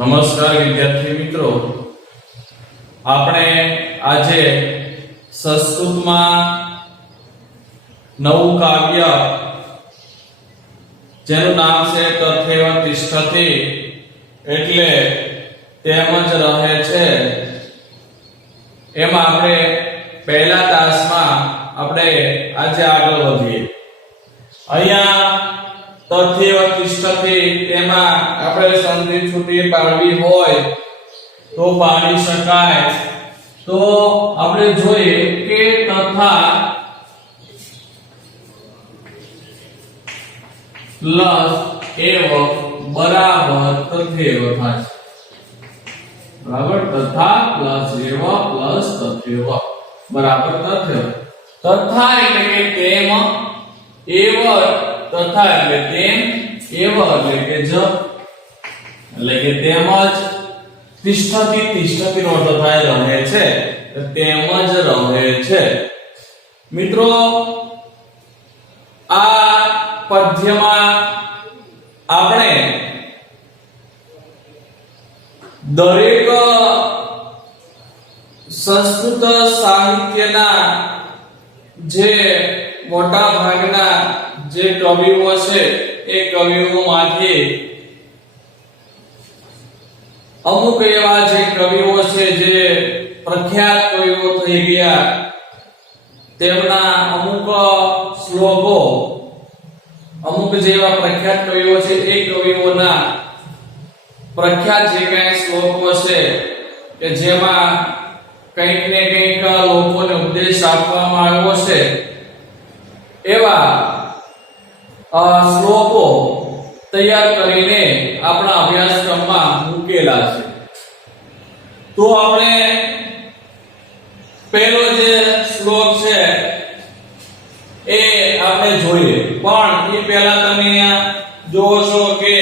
નમસ્કાર વિદ્યાર્થી મિત્રો, આપણે આજે સંસ્કૃતમાં નવું કાવ્ય જેનું નામ છે તથૈવ તિષ્ઠતિ એટલે તેમજ રહે છે, એમાં આપણે પહેલા તાસમાં આપણે આજે આગળ વધીએ. અહીંયા તથૈવ તિષ્ઠતિ તેમાં આપણે સંધિ છૂટી પાડવી હોય તો પાડી શકાય. તો આપણે જોઈએ કે તથા પ્લસ એવ બરાબર તથૈવ થાય. બરાબર, તથા પ્લસ એવ પ્લસ તથૈવ બરાબર તથૈવ. તથા એટલે કે તેમ, એવ તથા એટલે તેમ, એવ એટલે કે જ એટલે કે તેમજ, તિષ્ઠતિ તિષ્ઠતિ નો અર્થ થાય રહે છે, તેમજ રહે છે. મિત્રો, આ પદ્યમાં આપણે દરેક સંસ્કૃત સાહિત્યના જે મોટા ભાગના જે કવિઓ છે એ કવિઓમાંથી અમુક એવા જે કવિઓ છે જે પ્રખ્યાત કવિઓ થઈ ગયા, તેમના અમુક શ્લોકો, અમુક જેવા પ્રખ્યાત કવિઓ છે એ કવિઓના પ્રખ્યાત જે કઈ શ્લોકો છે કે જેમાં કંઈક ને કંઈક લોકોને ઉપદેશ આપવામાં આવ્યો છે, એવા શ્લોકો તૈયાર કરીને આપણા અભ્યાસક્રમમાં મૂકેલા છે. તો આપણે પહેલો જે શ્લોક છે એ આપણે જોઈએ, પણ એ પહેલા તમે અહીંયા જોવો છો કે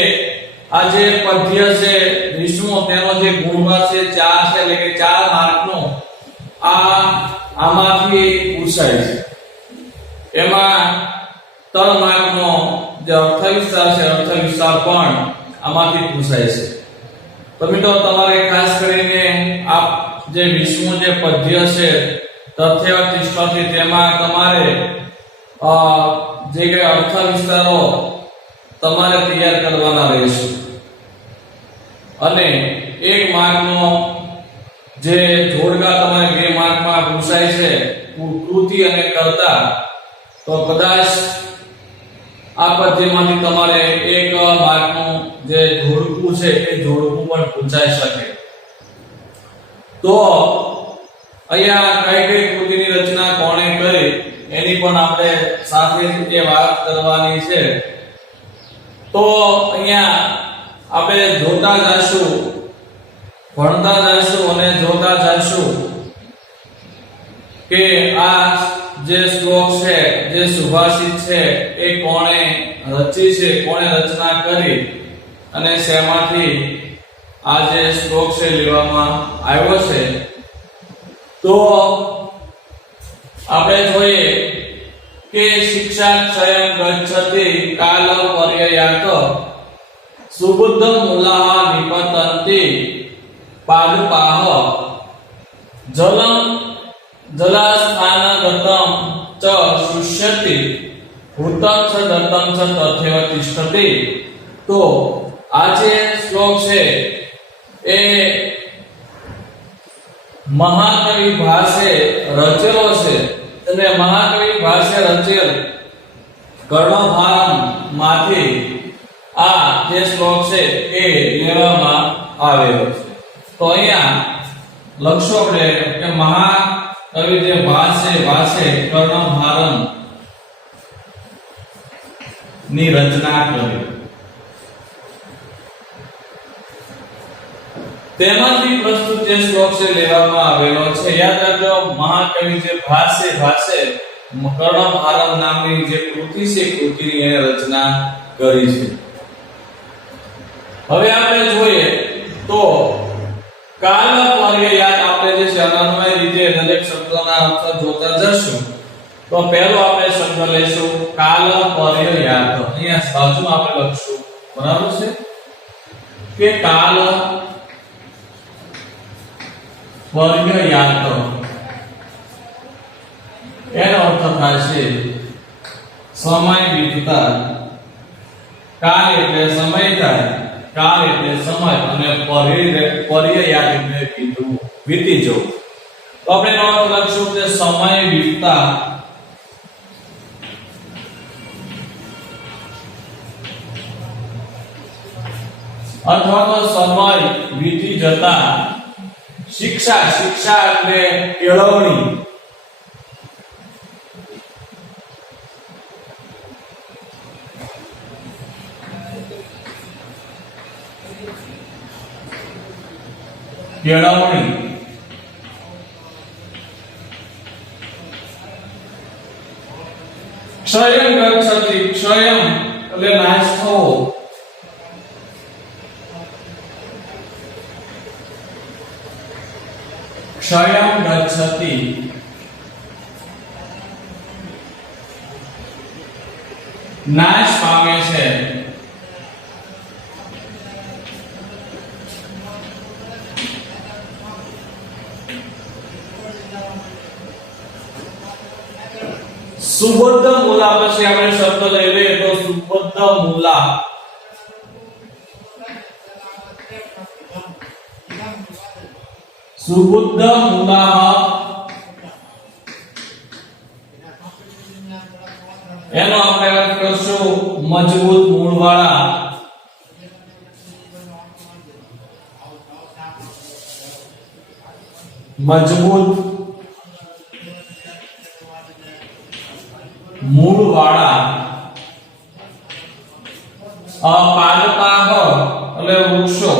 આ જે પદ્ય છે વિષ્ણુ તેનો જે ગુણભાર છે 4 છે, એટલે કે 4 માર્કનો આમાંથી પૂછાય છે. એમાં 3 માર્કનો જે અર્થવિસ્તાર છે, અર્થવિસ્તાર પણ આમાંથી પૂછાય છે. તો મિત્રો, તમારે ખાસ કરીને આ જે વિષ્ણુ જે પદ્ય છે તથૈવ તિષ્ઠતિ તેમાં તમારે જે કઈ અર્થવિસ્તારો તમારે તૈયાર કરવાના રહેશે, અને 1 માર્કનો જે જોડકા તમારે 2 માર્કમાં પૂછાય છે કૃતિ અને કર્તા, તો કદાચ આ પદ્યમાંથી તમારે 1 માર્કનું જે જોડકું છે એ જોડકું પણ પૂછાઈ શકે. તો અહીંયા કઈ કઈ કૃતિની રચના કોણે કરી એની પણ આપણે સાથે એ વાત કરવાની છે. તો અહીંયા આપણે જોતા જઈશું, ભણતા જઈશું અને જોતા જઈશું કે આ જે શ્લોક છે, જે સુભાષિત છે એ કોણે રચી છે, કોણે રચના કરી અને શેમાંથી આ જે શ્લોક છે લેવામાં આવ્યો છે. તો આપણે જોઈએ કે શિક્ષા ક્ષયં ગચ્છતિ કાલ પર્યયાત સુબુદ્ધ મૂલાહ નિપતંતિ પાદપાહ જલમ જલાસ્થાનગતમ ચ શુષ્યતિ ભૂતં ચ દત્તં ચ તથૈવ તિષ્ઠતિ. તો આ જે શ્લોક છે એ મહાકવિ ભાસે રચેલો છે, અને મહાકવિ ભાસે રચેલ કર્ણભારમ માંથી આ જે શ્લોક છે એ લેવામાં આવેલો છે. તો અહીંયા લખશો આપણે કે મહાકવિ જે ભાસે કર્ણભારમ ની રચના કરી, તેમાંથી પ્રસ્તુત જે શ્લોક છે લેવામાં આવેલો છે. યાદ રાખજો, મહાકવિ જે ભાસે કર્ણભારમ નામની જે કૃતિ છે, કૃતિની એને રચના કરી છે. હવે આપણે જોઈએ તો કાલ પર્યયાત આપણે જે છે અન્વય રીતે દરેક શબ્દોના અર્થ જોતા જશું. તો પહેલો આપણે શબ્દ લેશું કાલ પર્યયાત. અહીંયા બાજુમાં આપણે લખશું, બરાબર છે, કે કાલ પર્યયાત એનો અર્થ થાય છે સમય વીતતા. કાલ એટલે સમય થાય, કાલ એટલે સમય અને પર્યયાત એટલે વીતી જવું. તો આપણે એનો અર્થ લખશું કે સમય વીતતા અથવા તો સમય વીતી જતા. શિક્ષા, શિક્ષા એટલે કેળવણી. કેળવણી. ક્ષયમ ગચ્છતિ, ક્ષયમ એટલે નાશ થવો. ક્ષયમ ગચ્છતિ નાશ પામે છે. સુબદ્ધ મૂલા પછી આપણે શબ્દ લઈ લઈએ તો સુબદ્ધ મૂલા. સુબુદ્ધ મૂલા એનો આપણે અર્થ કરશું મજબૂત મૂળવાળા. મજબૂત મૂળવાળા. અપાદપાહ એટલે વૃક્ષો.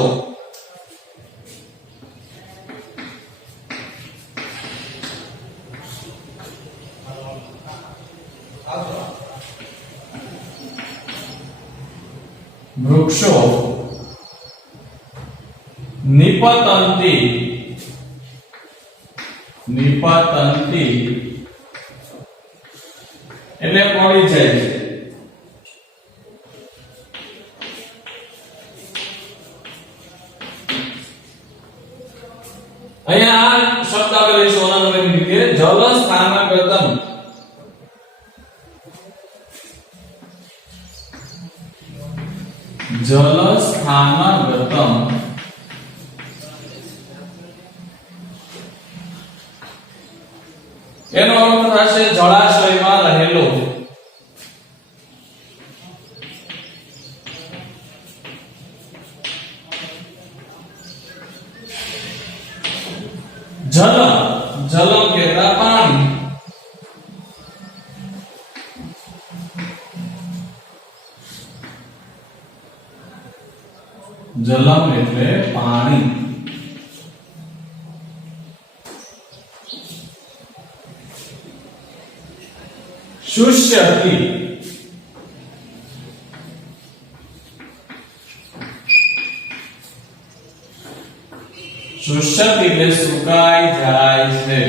વૃક્ષો. નિપતંતી, નિપતંતી એટલે પડી જાય છે. અહીંયા આ શબ્દ આપણે લઈશું અનંતની રીતે જલ સ્થાનગતમ. જલ સ્થાનગતમ એનો અર્થ થશે જળાશયમાં રહેલો. જલમ, જલમ કહેતા પાણી. જલમ એટલે પાણી. શુષ્યતિ, શુષ્યતિ એટલે સુકાઈ જાય છે.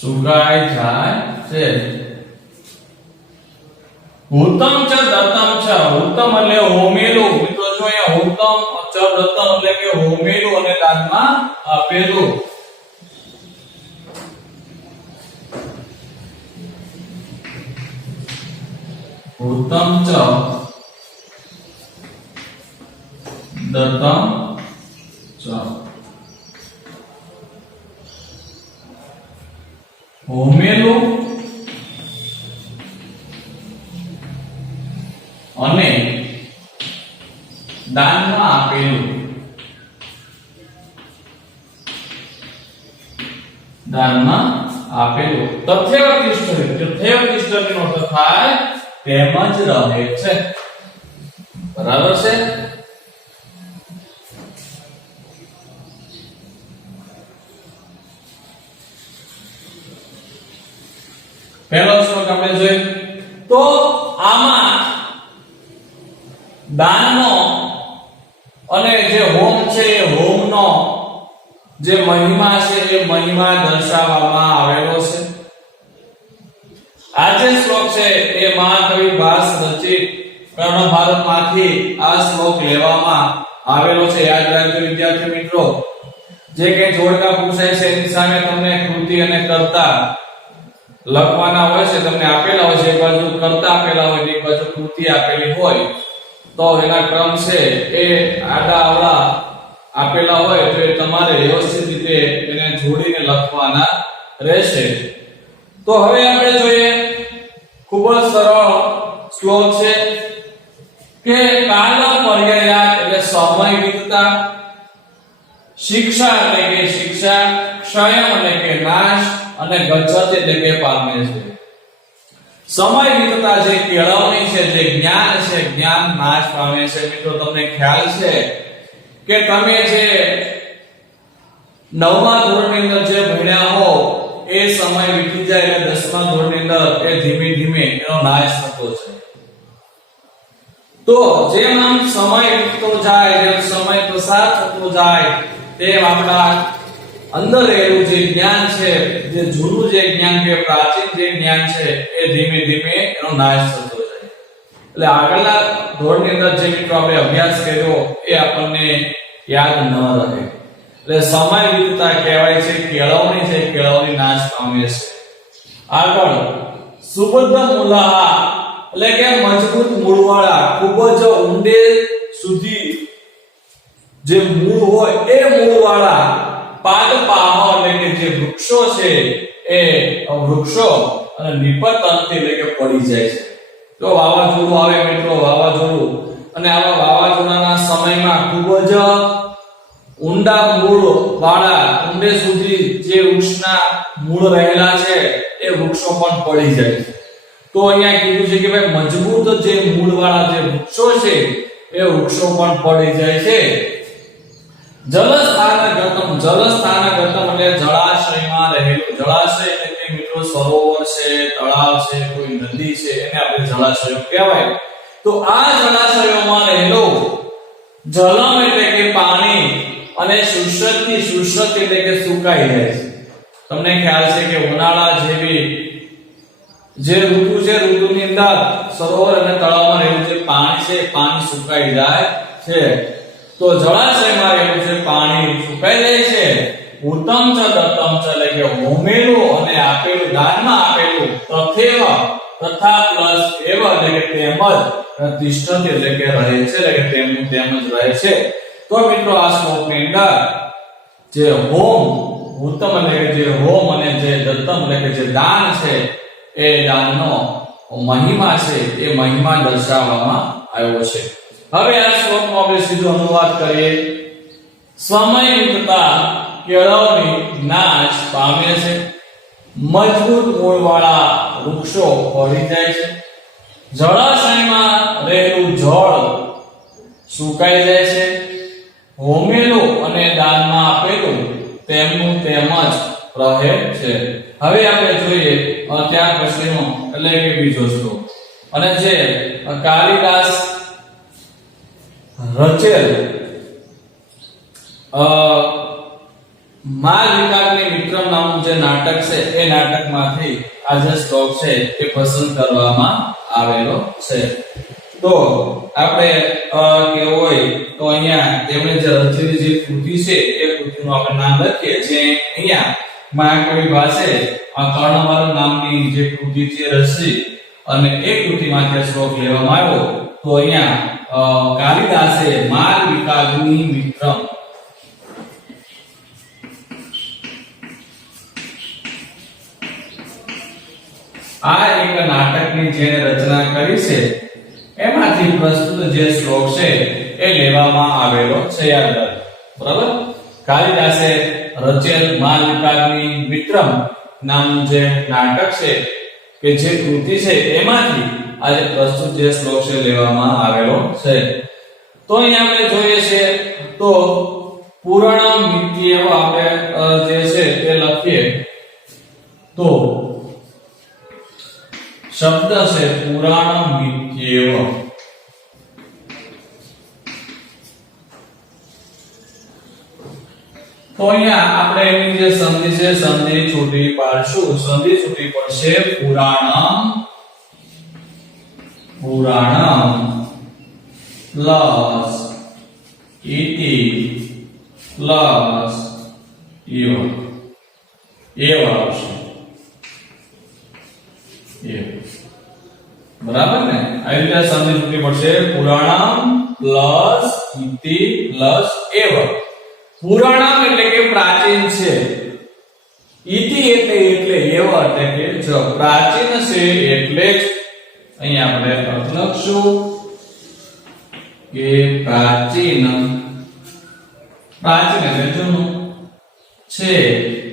સુકાઈ જાય છે. હુતમ ચ દત્તમ ચ, હુતમ એટલે હોમેલું. મિત્રો જો અહીંયા હુતમ ચ દત્તમ એટલે કે હોમેલું અને દાનમાં આપેલું. હુતમ ચ દત્તમ ચ હોમેલું અને દાનમાં આપેલું. દાનમાં આપેલું. તથ્યવતિષ્ઠિ, તથ્યવતિષ્ઠિનો અર્થ થાય તેમજ રહે છે. બરાબર છે. પહેલો શ્લોક આપણે જોઈએ તો આમાં દાનનો અને જે હોમ છે એ હોમનો જે મહિમા છે એ મહિમા દર્શાવવામાં આવેલો છે. આ જે શ્લોક છે એ મહાકવિ ભાસ રચિત કયો કર્ણ ભારતમાંથી આ શ્લોક લેવામાં આવેલો છે. યાદ રાખજો વિદ્યાર્થી મિત્રો, જે કે જોડકા પૂછાય છે એની સામે તમને કૃતિ અને કર્તા લખવાના હોય છે, તમને આપેલા હોય છે, એક બાજુ કર્તા આપેલા હોય એક બાજુ કૃતિ આપેલી હોય, તો એના ક્રમ છે એ આડા અવળા આપેલા હોય તો એ તમારે વ્યવસ્થિત રીતે એને જોડીને લખવાના રહેશે. તો હવે આપણે જોઈએ, ખૂબ જ સરળ શ્લોક છે કે કાલ પર્યાયાત એટલે સમય વીતતા, શિક્ષા એટલે કે શિક્ષા, ક્ષય એટલે કે નાશ અને ગચ્છતિ એટલે કે પામે છે. સમય વીતતા જે કેળવણી છે, જે જ્ઞાન છે, જ્ઞાન નાશ પામે છે. મિત્રો તમને ખ્યાલ છે કે તમે જે 9મા ધોરણની અંદર જે ભણ્યા હો એ સમય વીતી જાય એટલે 10મા ધોરણની અંદર એ ધીમે ધીમે એનો નાશ થતો છે. તો જેમ આમ સમય વીતતો જાય, જેમ સમય પસાર થતો જાય, તેમ આપણા અંદર રહેલું જે જ્ઞાન છે, જે જૂનું જે જ્ઞાન કે પ્રાચીન જે જ્ઞાન છે એ ધીમે ધીમે એનો નાશ થતો જાય. એટલે આગળના ધોરણની અંદર જે મિત્રો આપણે અભ્યાસ કર્યો એ આપણને યાદ ન રહે. એટલે સમય વીતતા કહેવાય છે કેળવણી છે, કેળવણી નાશ પામે છે. આગળ સુબદ્ધ મૂલાહા એટલે કે મજબૂત મૂળવાળા, ખૂબ જ ઊંડે સુધી જે મૂળ હોય એ મૂળવાળા પાદપાહ એટલે કે જે વૃક્ષો છે એ વૃક્ષો અને નિપતંતી એટલે કે પડી જાય છે. તો વાવાઝોડું આવે મિત્રો, વાવાઝોડું, અને આવા વાવાઝોડાના સમયમાં ખૂબ જ ઊંડા મૂળ વાળા, ઊંડે સુધી જે વૃક્ષના મૂળ રહેલા છે એ વૃક્ષો પણ પડી જાય છે. તો અહીંયા કીધું છે કે ભાઈ મજબૂત જે મૂળ વાળા જે વૃક્ષો છે એ વૃક્ષો પણ પડી જાય છે. જલસ્થાનગતમ, જલસ્થાનગતમ એટલે જળાશયમાં રહેલું. જળાશય એટલે કે મિત્રો સરોવર છે, તળાવ છે, કોઈ નદી છે, એને આપણે જળાશયો કહેવાય. તો આ જળાશયોમાં રહેલો જલમ એટલે કે પાણી અને શુષ્યતિ, શુષ્યતિ એટલે કે સુકાઈ જાય છે. તમને ખ્યાલ છે કે ઉનાળા જેવી જે ઋતુ છે, ઋતુની અંદર સરોવર અને તળાવમાં રહેલું જે પાણી છે પાણી સુકાઈ જાય છે. તો જળાશયમાં રહેલું છે પાણી સુકાઈ જાય છે. ઉત્તમ ચ દત્તમ ચ એટલે કે હોમેલું અને આપેલું, દાનમાં આપેલું, તથેવ તથા પ્લસ એવ એટલે કે તેમજ, તિષ્ઠતિ એટલે કે રહે છે, એટલે કે તેમનું તેમજ રહે છે. તો મિત્રો આ શ્લોકની અંદર જે હોમ, ઉત્તમ એટલે કે જે હોમ અને જે દત્તમ એટલે કે જે દાન છે એ દાનનો મહિમા છે એ મહિમા દર્શાવવામાં આવ્યો છે. હવે આ શ્લોકનો આપણે સીધો અનુવાદ કરીએ. સમય વીતતા કેળવણી નાશ પામે છે, મજબૂત મૂળવાળા વૃક્ષો પડી જાય છે, જળાશયમાં રહેલું જળ સુકાઈ જાય છે, હોમેલું અને દાનમાં આપેલું તેમનું તેમજ રહે છે. હવે આપણે જોઈએ ત્યાર પછીનો એટલે કે બીજો શ્લોક, અને જે કાલિદાસ રચેલ માલવિકાગ્નિ વિક્રમ નામનું જે નાટક છે એ નાટકમાંથી આ જે શ્લોક છે એ પસંદ કરવામાં આવેલો છે. તો આપણે કેવું હોય તો અહીંયા તેમણે જે રચેલી જે કૃતિ છે એ કૃતિનું આપણે નામ લખીએ. જે અહીંયા મહાકવિ પાસે કર્ણવર નામની જે કૃતિ છે રચી અને એ કૃતિમાંથી શ્લોક લેવામાં આવ્યો. તો અહીંયા કાલિદાસે માલવિકાગ્નિ વિક્રમ આ એક નાટકની જે રચના કરી છે એમાંથી પ્રસ્તુત જે શ્લોક છે એ લેવામાં આવેલો છે. યાદ રાખો, બરાબર. કાલિદાસે રચેલ માલવિકાગ્નિ વિક્રમ નામનું જે નાટક છે કે જે કૃતિ છે એમાંથી આ જે પ્રસ્તુત જે શ્લોક છે લેવામાં આવેલો છે. તો અહીંયા આપણે જોઈએ છે તો પુરાણ મિત્યવ આપણે જે છે તે લખીએ તો શબ્દ છે પુરાણ મિત્યવ. તો અહીંયા આપણે એની જે સંધિ છે સંધિ છૂટી પાડશું. સંધિ છૂટી પડશે પુરાણમ, પુરાણમ પ્લસ ઇટી પ્લસ ઈ1 એવા આવશે એ બરાબર ને આવી રીતે સંધિ તૂટી પડશે પુરાણામ પ્લસ ઇતિ પ્લસ એવ પુરાણામ એટલે કે પ્રાચીન છે ઇતિ એટલે એવ એટલે કે જો પ્રાચીન છે એટલે જ અહીંયા આપણે અર્થ લખશું કે પ્રાચીન એટલે જૂનું છે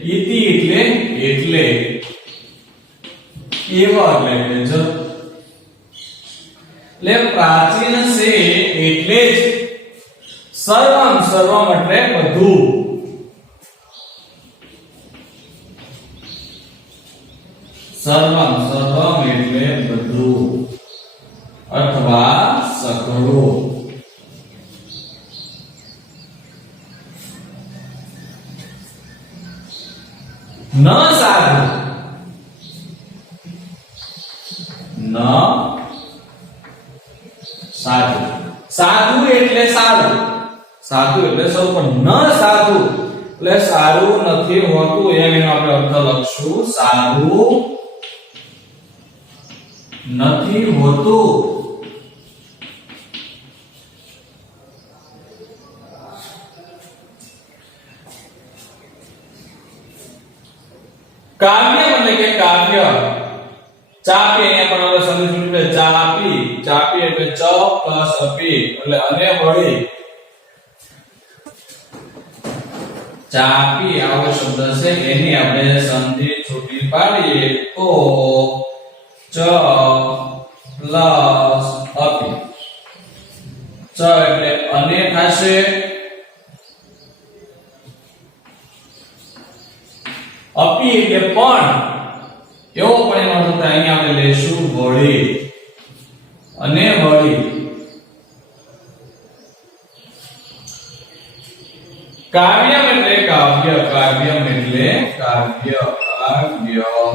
ઇતિ એટલે એવા એટલે જ એટલે પ્રાચીન છે એટલે જ સર્વમ એટલે બધું સર્વમ એટલે બધું અથવા સઘળું ન સાધુ ન સાધુ સાધુ એટલે સારું સાધુ એટલે સૌ પણ ન સાધુ એટલે સારું નથી હોતું એમ એનો આપણે અર્થ લખશું સારું નથી હોતું કાવ્ય એટલે કે કાવ્ય ચાપી અહીંયા પણ આપણે સમજી લીધું ચાપી ચાપી એટલે ચ પ્લસ અપી એટલે અને વળી ચાપી આવો શબ્દ છે એની આપણે સંધિ છૂટી પાડીએ તો ચ પ્લસ અપી ચ એટલે અને થશે અપી એટલે પણ એવો પણ એનો અર્થ અહીંયા આપણે લેશું વળી અને વળી કાવ્યમ એટલે કાવ્ય કાવ્યમ એટલે કાવ્ય કાવ્યમ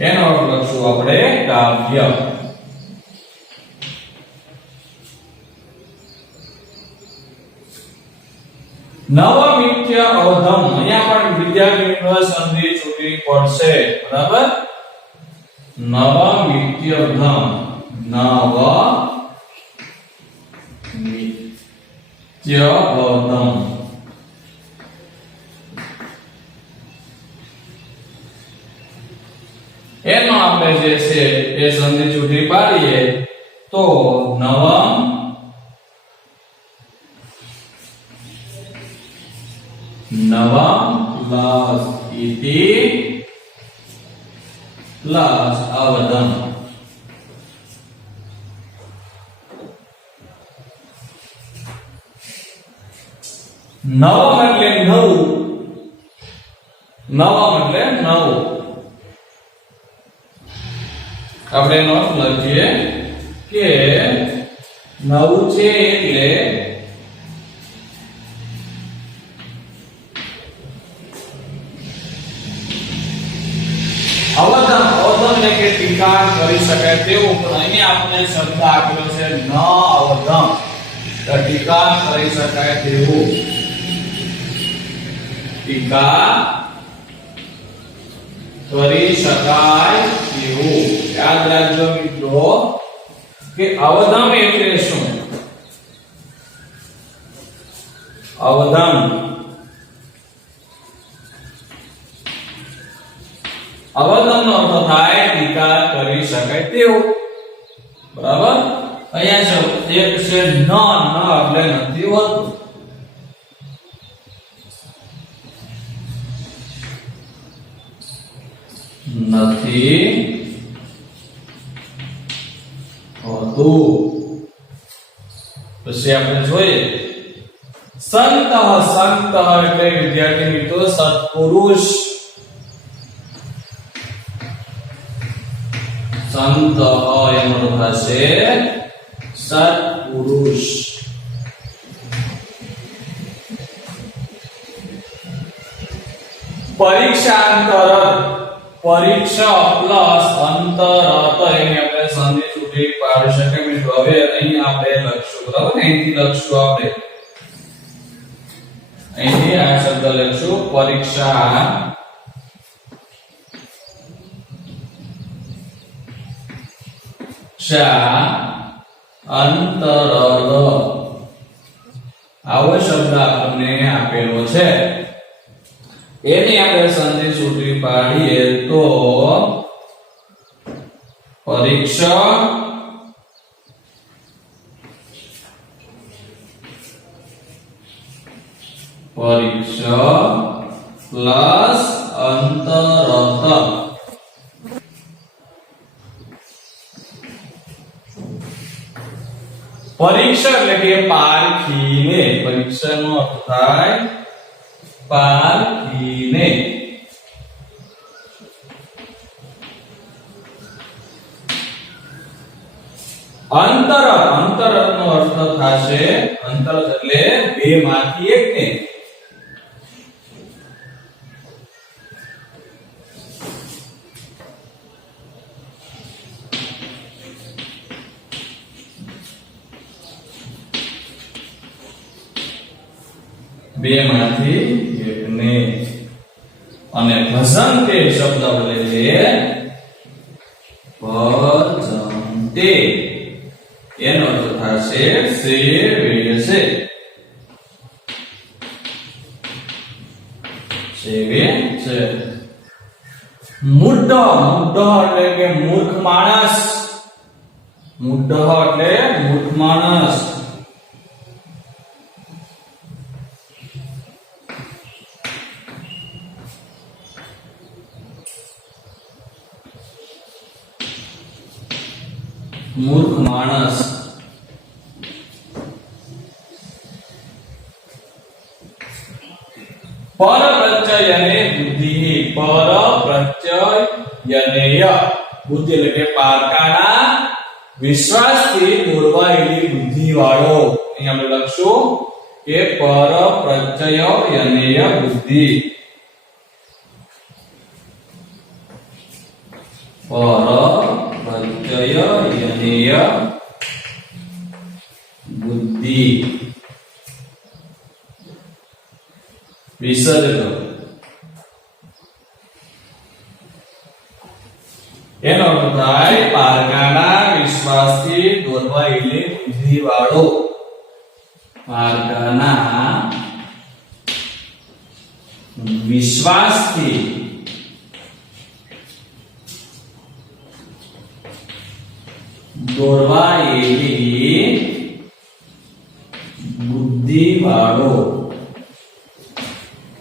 એનો અર્થ લખશું આપણે કાવ્ય નવમિત્ય અવધમ અહીંયા પણ વિદ્યાર્થીનો સંધિ છૂટી પડશે બરાબર નવમિત્ય અવધમ નવ મિત્ય અવધમ એનો આપણે જે છે એ સંધિ છૂટી પાડીએ તો નવમ નવમ પ્લસ ઇતિ પ્લસ અવધમ નવમ એટલે નવું નવમ એટલે નવું આપણે એનો અર્થ લખીએ કે નવું છે એટલે અવધમ એટલે કે ટીકા કરી શકાય તેવું પણ અહીંયા આપણે શબ્દ આપેલો છે ન અવધમ તો ટીકા કરી શકાય તેવું ટીકા કરી શકાય તેવું યાદ રાખજો મિત્રો કે અવધમ એટલે શું અવધમ અવધમનો અર્થ થાય ટીકા કરી શકાય તેવું બરાબર અહીંયા છે એક છે ન એટલે નથી હોતું નથી હોતું પછી આપણે જોઈએ સંત સંત એટલે વિદ્યાર્થી મિત્રો સત્પુરુષ સંત એનો થશે સત્પુરુષ પરીક્ષાંતર પરીક્ષા પ્લસ અંતરત એની આપણે સંધિ સુધી પાડી શકીએ મિત્રો. હવે અહીં આપણે લખશું બરાબર ને, અહીંથી લખશું આપણે અહીંથી આ શબ્દ લખશું પરીક્ષા અંતરત આવો શબ્દ આપણને આપેલો છે. એની આપણે સંધિ સૂત્રી પાડીએ તો પરીક્ષા પ્લસ અંતરત. પરીક્ષા એટલે કે પારખીને. પરીક્ષાનો અર્થ થાય પારખીને. અંતરત નો અર્થ થશે અંતરત એટલે બે માંથી એકને. બે માંથી એકને. અને ભજંતે શબ્દ બોલે છે ભજંતે એનો અર્થ થશે સેવે છે. સેવે છે. મૂઢ એટલે કે મૂર્ખ માણસ. મૂઢ એટલે મૂર્ખ માણસ. મૂર્ખ માણસ. પર પ્રત્યય અને બુદ્ધિ. પર પ્રત્યય યનેય બુદ્ધિ એટલે કે પારકાના વિશ્વાસથી દોરવાયેલી બુદ્ધિ વાળો. અહીં આપણે લખશું કે પર પ્રત્યય યનેય બુદ્ધિ. પર પ્રત્યય યનેય બુદ્ધિ. વિસર્ગ એનો અર્થ થાય પારકાના વિશ્વાસથી દોરવાયેલી બુદ્ધિ વાળો. પારકાના વિશ્વાસથી દોરવાયેલી બુદ્ધિ વાળો.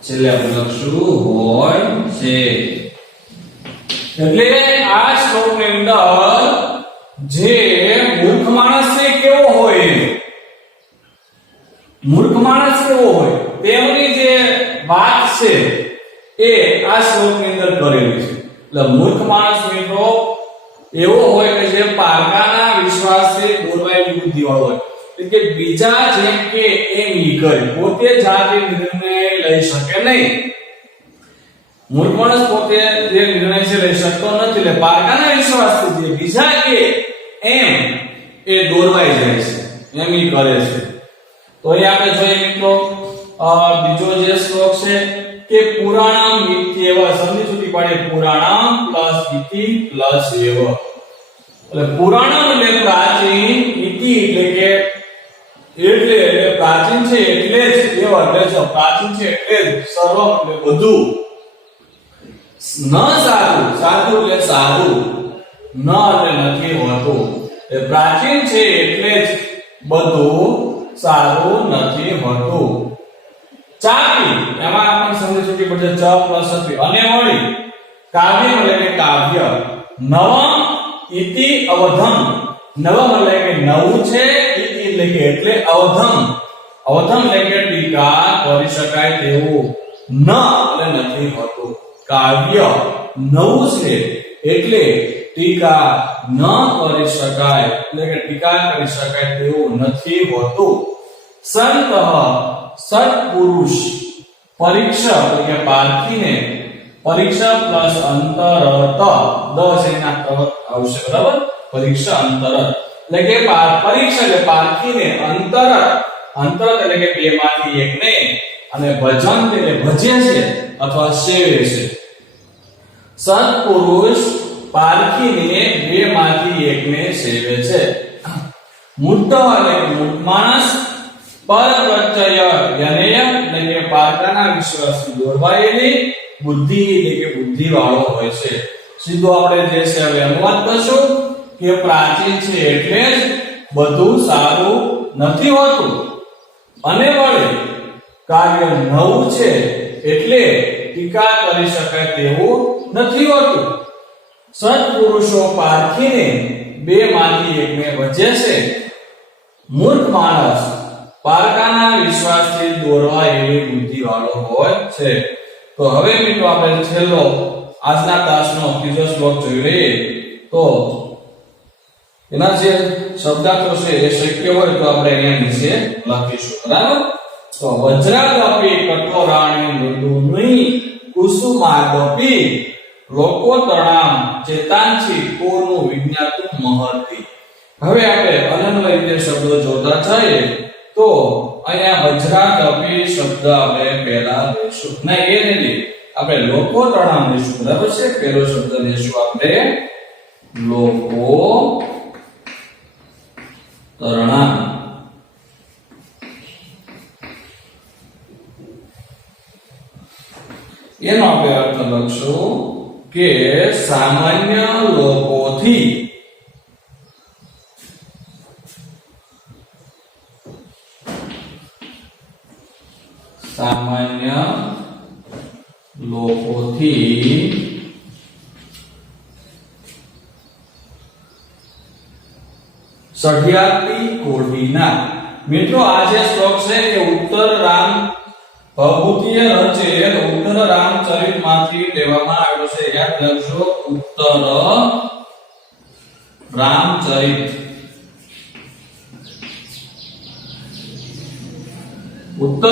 છેલ્લે આપણે લખશું હોય છે. એટલે આ શ્લોકની અંદર જે મૂર્ખ માણસ છે કેવો હોય, મૂર્ખ માણસ કેવો હોય તેમની જે વાત છે એ આ શ્લોકની અંદર કરેલી છે. એટલે મૂર્ખ માણસ મિત્રો એવો હોય કે જે પારકાના વિશ્વાસથી દોરવાયેલી બુદ્ધિ વાળો હોય. એટલે કે બીજા જેમ કે એમ ઈ કરે, પોતે જાતે નિર્ણય લઈ શકે નહીં. મૂર્ખ માણસ પોતે જે નિર્ણય છે લઈ શકતો નથી. એટલે પારકાના વિશ્વાસથી જે બીજા કે એમ એ દોરવાઈ જાય છે, એમ ઈ કરે છે. તો અહીં આપણે જોઈએ મિત્રો બીજો જે શ્લોક છે કે પુરાણમ ઇત્યેવ. સંધિ સુધી પાડે પુરાણમ પ્લસ ઇતિ પ્લસ એવ. એટલે પુરાણમ એટલે પ્રાચીન, ઇતિ એટલે કે એટલે પ્રાચીન છે એટલે જ, એવ એટલે પ્રાચીન છે એટલે જ, સર્વ એટલે બધું. ન સારું, સારું એટલે સારું, ન એટલે નથી હોતું. એ પ્રાચીન છે એટલે જ બધું સારું નથી હોતું. ચાપી એમાં આપણે સમજી શકીએ પડશે ચ પ્લસ હતી અને વળી કાવ્ય એટલે કે કાવ્ય. નવમ ઇતિ અવધમ. નવમ એટલે કે નવું છે, ઇતિ એટલે કે એટલે અવધમ. અવધમ એટલે કે ટીકા કરી શકાય તેવું, ન એટલે નથી હોતું. કાવ્ય નવું છે એટલે ટીકા ન કરી શકાય, એટલે કે ટીકા કરી શકાય તેવું નથી હોતું. સંત સત્પુરુષ પરીક્ષા એટલે કે પારખીને પરીક્ષા પ્લસ અંતરત દ છે એના તરત આવશે બરાબર પરીક્ષા અંતરત એટલે કે પરીક્ષા એટલે પારખીને અંતરત એટલે કે બે માંથી એકને અને ભજન એટલે ભજે છે અથવા સેવે છે સત્પુરુષ પારખીને બે માંથી એકને સેવે છે મૂઢ એટલે મૂઢ માણસ પરપ્રત્યય જ્ઞાનેય એટલે કે પારકાના વિશ્વાસથી દોરવાયેલી બુદ્ધિ એટલે કે બુદ્ધિ વાળો હોય છે સીધું આપણે જે છે હવે અનુવાદ કરશું કે પ્રાચીન છે એટલે જ બધું સારું નથી હોતું અને વળે કાર્ય નવું છે એટલે ટીકા કરી શકાય તેવું નથી હોતું સત્પુરુષો પારખીને બે માંથી એકને ભજે છે મૂર્ખ માણસ પારકાના વિશ્વાસથી દોરવાયેલી બુદ્ધિ વાળો હોય છે તો હવે મિત્રો આપણે છેલ્લો આજના તાસનો ત્રીજો શ્લોક જોઈ લઈએ તો એના જે શબ્દાર્થો છે એ શક્ય હોય તો આપણે અહીંયા નીચે લખીશું બરાબર તો વજ્રાદપી કઠોરાણી મૃદુની કુસુમાદપી લોકોતરણામ ચેતાંચી કોનું વિજ્ઞાતું મહર્તિ હવે આપણે અનન્ય રીતે શબ્દો જોતા જઈએ તો અહીંયા વજ્રાદપી શબ્દ આપણે પહેલા લઈશું ના એ નહીં આપણે લોકોતરણામ લઈશું બરાબર છે પહેલો શબ્દ લઈશું આપણે લોકો તરણામ એનો આપણે અર્થ લખશું કે સામાન્ય લોકોથી સઢિયાતી કોટીના મિત્રો આ જે શ્લોક છે એ ઉત્તર રામ ભભૂતિએ રચેલ ઉત્તર રામચરિત માંથી લેવામાં આવ્યો છે યાદ રાખજો ઉત્તર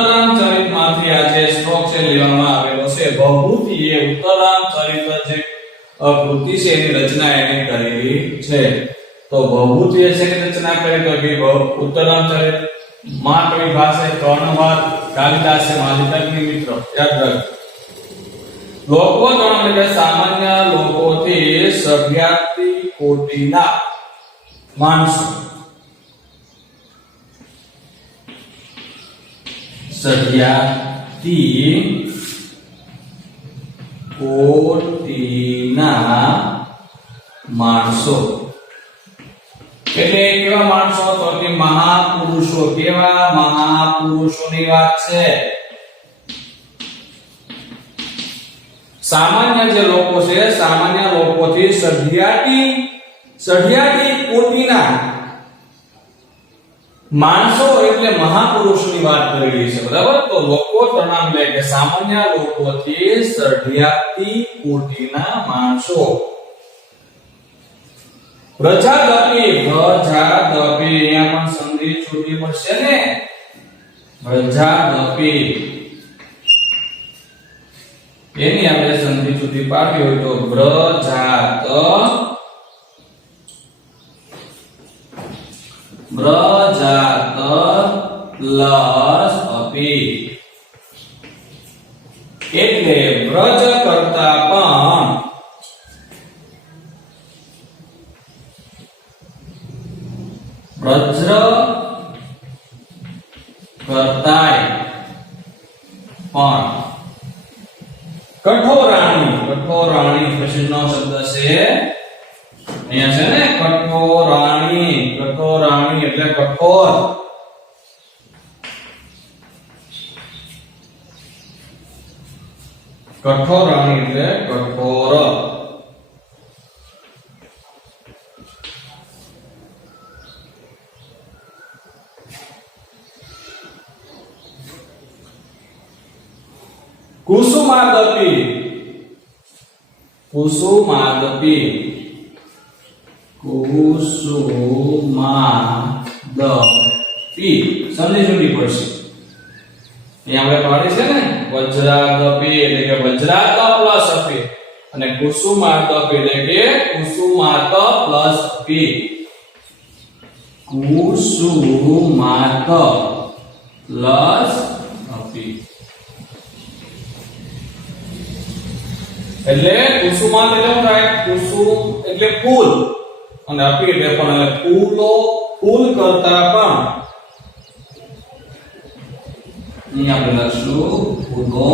રામચરિત માંથી આ જે શ્લોક છે લેવામાં આવેલો છે ભભૂતિએ ઉત્તર રામચરિત જે કૃતિ છે એની રચના એને કરેલી છે તો ભભૂતિએ શેની રચના કરી તો કે ઉત્તર રામચરિત મહાકવિ પાસે કર્ણવાદ કાલિદાસે માલિકની મિત્ર યાદ રાખજો લોકો એટલે સામાન્ય લોકોથી સભ્યાતી કોટીના માણસો સભ્યાતી કોટીના માણસો એટલે કેવા માણસો તો કે મહાપુરુષો કેવા મહાપુરુષોની વાત છે સામાન્ય જે લોકો છે સામાન્ય લોકોથી સઢિયાતી કોટીના માણસો એટલે મહાપુરુષોની વાત કરી રહી છે બરાબર તો લોકો તણામ લે કે સામાન્ય લોકોથી સઢિયાતી કોટીના માણસો પ્રજાદપી અહીંયા પણ સંધિ છૂટી પડશે ને પ્રજાદપી એની આપણે સંધિ છૂટી પાડવી હોય તો બ્રજાત પ્લસ અપી એટલે વ્રજ કરતા પણ વજ્ર કરતાય પણ કઠોરાણી પછીનો શબ્દ છે અહીંયા છે ને કઠોરાણી એટલે કઠોર કઠોરાણી એટલે કઠોર કુસુમાદપી સંધિ જોડી પડશે અહીંયા આપણે પાડી છે ને વજ્રાદપી એટલે કે વજ્રાત પ્લસ અપી અને કુસુમાદપી એટલે કે કુસુમાત પ્લસ અપી કુસુમાત પ્લસ અપી એટલે કુસુમાત એટલે શું થાય કુસુમ એટલે ફૂલ અને અપી એટલે પણ એટલે ફૂલો ફૂલ કરતા પણ અહીં આપણે લખશું ફૂલો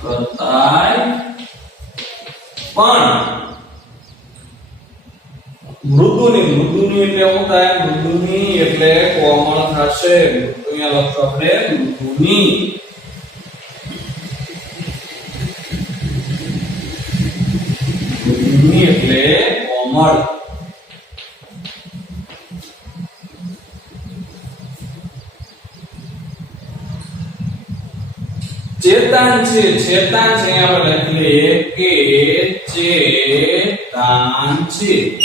કરતાય પણ મૃદુની એટલે શું થાય મૃદુની એટલે કોમળ થશે અહીંયા લખશું આપણે મૃદુની એટલે કોમળ ચેતાન છે આપણે લખીએ કે ચેતાન છે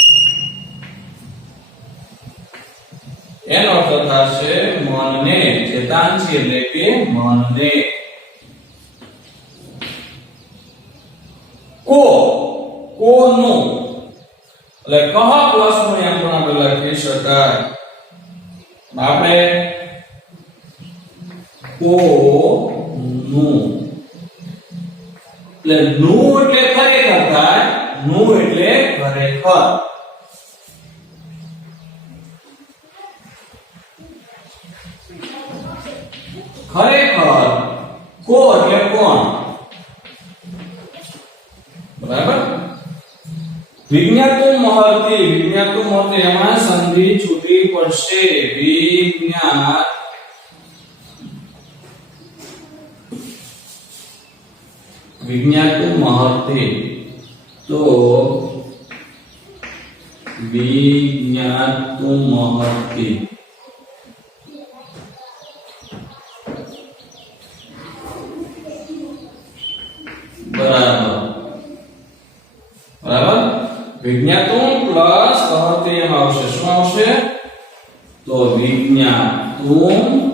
એનો અર્થ થશે મનને ચેતાન છે એટલે કે મનને કોનું એટલે કહ પ્લસ નું એમ પણ આપણે લખી શકાય આપણે કો નું એટલે નું એટલે ખરેખર થાય નું એટલે ખરેખર ખરેખર કો એટલે કોણ બરાબર વિજ્ઞાતું મહર્તિ એમાં સંધિ છૂટી પડશે વિજ્ઞાતું મહર્તિ તો વિજ્ઞાતું મહર્તિ બરાબર વિજ્ઞાતું પ્લસ મહર્તિ એમ આવશે શું આવશે તો વિજ્ઞાતું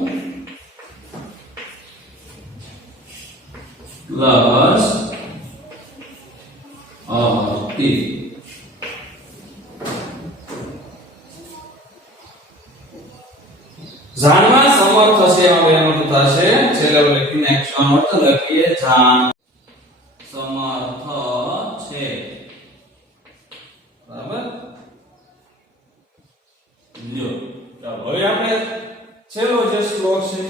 પ્લસ અહર્તિ જાણવા સમર્થ થશે એનો થશે છેલ્લે લખીને એક્શન અર્થ લખીએ જાણ સમર્થ છે બરાબર લ્યો ચાલો હવે આપણે છેલ્લો જે શ્લોક છે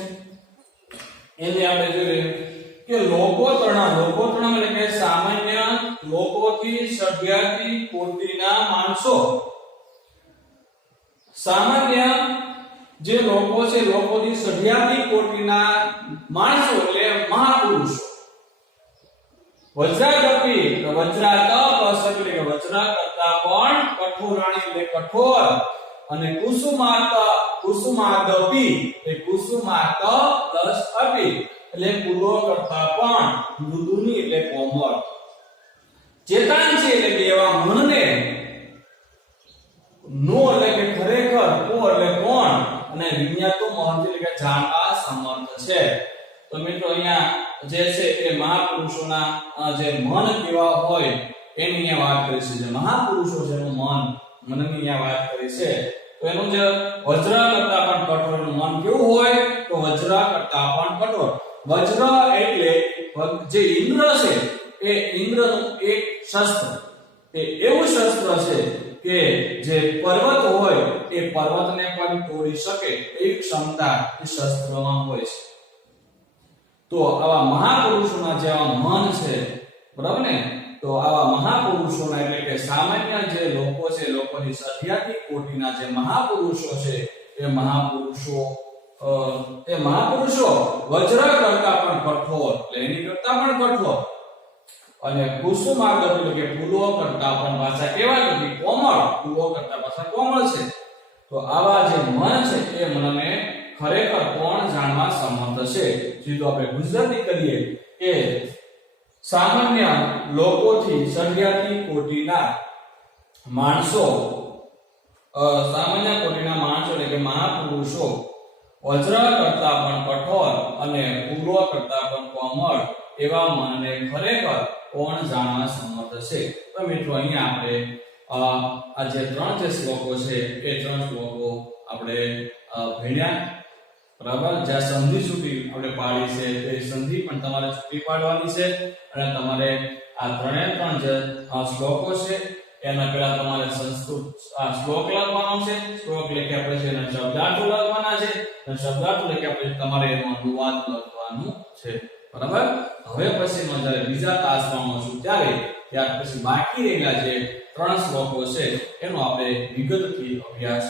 એને આપણે જોઈએ કે લોકોતરણા એટલે કે સામાન્ય લોકોથી સભ્યથી કોટીના માણસો સામાન્ય જે લોકો છે લોકોથી સભ્યથી કોટીના માણસો એટલે મહાપુરુષો વજ્રાદપી વજ્રાત પ્લસ એટલે કે વજ્ર કરતા પણ કઠોરાણી એટલે કઠોર અને કુસુમાદપી એટલે કુસુમાત પ્લસ અપી એટલે ફૂલો કરતા પણ મૃદુની એટલે કોમળ ચેતાન છે એટલે કે એવા મનને નો એટલે કે ખરેખર કો એટલે કોણ અને વિજ્ઞાતો મહર્તિ એટલે કે જાણવા સમર્થ છે તો મિત્રો અહીંયા જે છે એ મહાપુરુષોના જે મન કેવા હોય એની અહીંયા વાત કરી છે જે મહાપુરુષો છે એનું મનની અહીંયા વાત કરી છે તો એનું જે વજ્ર કરતા પણ કઠોરનું મન કેવું હોય તો વજ્ર કરતા પણ કઠોર વજ્ર એટલે જે ઇન્દ્ર છે એ ઇન્દ્રનું એક શસ્ત્ર એ એવું શસ્ત્ર છે કે જે પર્વત હોય એ પર્વતને પણ તોડી શકે એવી ક્ષમતા એ શસ્ત્રમાં હોય છે તો આવા મહાપુરુષોના જેવા મન છે બરાબર ને તો આવા મહાપુરુષોના એટલે કે સામાન્ય જે લોકો છે લોકોની સભ્યથી કોટીના જે મહાપુરુષો છે એ મહાપુરુષો વજ્ર કરતા પણ કઠોર એટલે એની કરતા પણ કઠોર અને કુસુમાર્ગ એટલે કે ફૂલો કરતા પણ પાછા કેવા કે કોમળ ફૂલો કરતા પાછા કોમળ છે તો આવા જે મન છે એ મનને ખરેખર કોણ જાણવા સમર્થ છે સીધું આપણે ગુજરાતી કરીએ કે સામાન્ય લોકોથી સભ્યથી કોટીના માણસો સામાન્ય કોટીના માણસો એટલે કે મહાપુરુષો વજ્ર કરતા પણ કઠોર અને પૂર્વ કરતા પણ કોમળ એવા મનને ખરેખર કોણ જાણવા સમર્થ છે? તો મિત્રો અહીંયા આપણે આ જે ત્રણ જે શ્લોકો છે એ ત્રણ શ્લોકો આપણે ભણ્યા. બરાબર. જ્યાં સંધિ છૂટી આપણે પાડી છે તે સંધિ પણ તમારે છૂટી પાડવાની છે અને તમારે આ ત્રણ જે શ્લોકો છે એના પહેલા તમારે સંસ્કૃત શ્લોક લખવાનો છે. શ્લોક લખ્યા પછી એના શબ્દાર્થ લખવાના છે અને શબ્દાર્થ લખ્યા પછી તમારે એનો અનુવાદ લખવાનું છે. બરાબર. હવે પછીનો જ્યારે બીજા તાસમાં મળશું ત્યાર પછી બાકી રહેલા જે ત્રણ શ્લોકો છે એનો આપણે વિગતથી અભ્યાસ